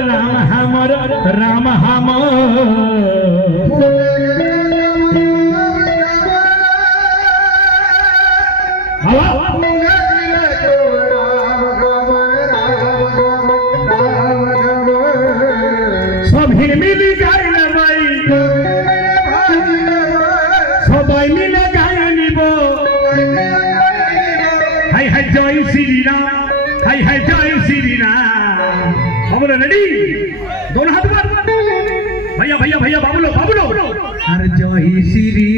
রাম হামর রাম হামর সবাই মিলে গাইলে ভাই সবাই মিলে গায়ে নিব হাই হাই জয় শ্রীরাম হাই হাই জয় শ্রীরাম আমরা রেডি दोनों हाथ मार भैया भैया भैया बाबू लो और जय श्री